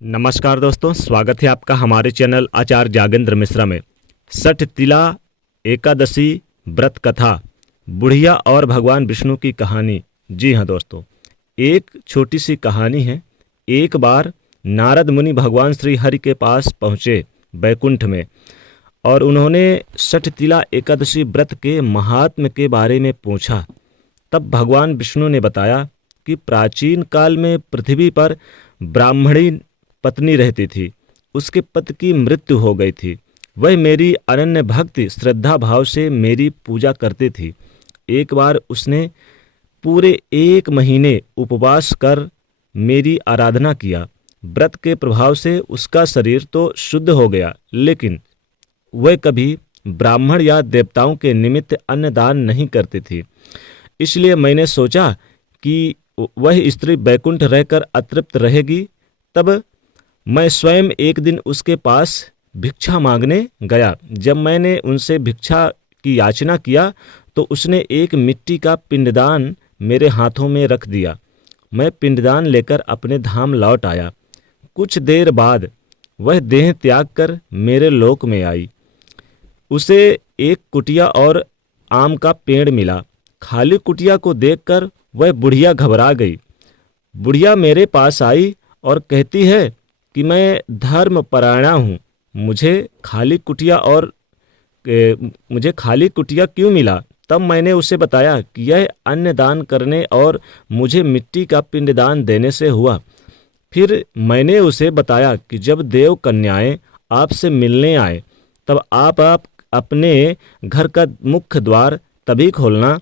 नमस्कार दोस्तों, स्वागत है आपका हमारे चैनल आचार्य जागेंद्र मिश्रा में। सठ तिला एकादशी व्रत कथा, बुढ़िया और भगवान विष्णु की कहानी। जी हाँ दोस्तों, एक छोटी सी कहानी है। एक बार नारद मुनि भगवान श्री हरि के पास पहुँचे बैकुंठ में, और उन्होंने सठ तिला एकादशी व्रत के महात्म्य के बारे में पूछा। तब भगवान विष्णु ने बताया कि प्राचीन काल में पृथ्वी पर ब्राह्मणी पत्नी रहती थी। उसके पति की मृत्यु हो गई थी। वह मेरी अनन्य भक्ति श्रद्धा भाव से मेरी पूजा करती थी। एक बार उसने पूरे 1 महीने उपवास कर मेरी आराधना किया। व्रत के प्रभाव से उसका शरीर तो शुद्ध हो गया, लेकिन वह कभी ब्राह्मण या देवताओं के निमित्त अन्नदान नहीं करती थी। इसलिए मैंने सोचा कि वह स्त्री बैकुंठ रहकर अतृप्त रहेगी। तब मैं स्वयं एक दिन उसके पास भिक्षा मांगने गया। जब मैंने उनसे भिक्षा की याचना किया तो उसने एक मिट्टी का पिंडदान मेरे हाथों में रख दिया। मैं पिंडदान लेकर अपने धाम लौट आया। कुछ देर बाद वह देह त्याग कर मेरे लोक में आई। उसे एक कुटिया और आम का पेड़ मिला। खाली कुटिया को देखकर वह बुढ़िया घबरा गई। बुढ़िया मेरे पास आई और कहती है कि मैं धर्मपरायणा हूँ, मुझे खाली कुटिया क्यों मिला। तब मैंने उसे बताया कि यह अन्नदान करने और मुझे मिट्टी का पिंडदान देने से हुआ। फिर मैंने उसे बताया कि जब देव कन्याएं आपसे मिलने आए तब आप अपने घर का मुख्य द्वार तभी खोलना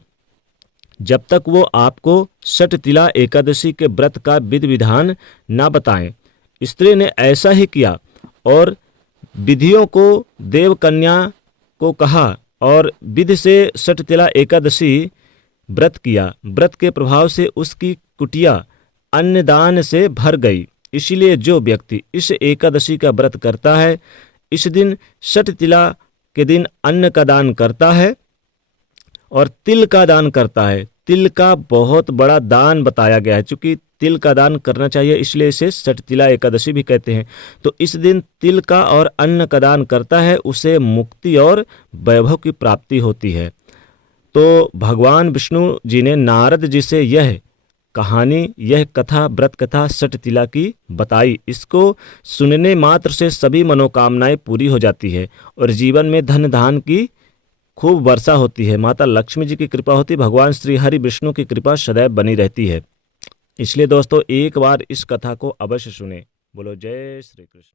जब तक वो आपको सठ तिला एकादशी के व्रत का विधि विधान ना बताएं। स्त्री ने ऐसा ही किया और विधियों को देव कन्या को कहा और विधि से सठ तिला एकादशी व्रत किया। व्रत के प्रभाव से उसकी कुटिया अन्नदान से भर गई। इसलिए जो व्यक्ति इस एकादशी का व्रत करता है, इस दिन सठ तिला के दिन अन्न का दान करता है और तिल का दान करता है। तिल का बहुत बड़ा दान बताया गया है। चूंकि तिल का दान करना चाहिए, इसलिए इसे सठ तिला एकादशी भी कहते हैं। तो इस दिन तिल का और अन्न का दान करता है, उसे मुक्ति और वैभव की प्राप्ति होती है। तो भगवान विष्णु जी ने नारद जी से यह कहानी, यह कथा, व्रत कथा सठ तिला की बताई। इसको सुनने मात्र से सभी मनोकामनाएं पूरी हो जाती है और जीवन में धन धान की खूब वर्षा होती है। माता लक्ष्मी जी की कृपा होती है, भगवान श्री हरि विष्णु की कृपा सदैव बनी रहती है। इसलिए दोस्तों, एक बार इस कथा को अवश्य सुने। बोलो जय श्री कृष्ण।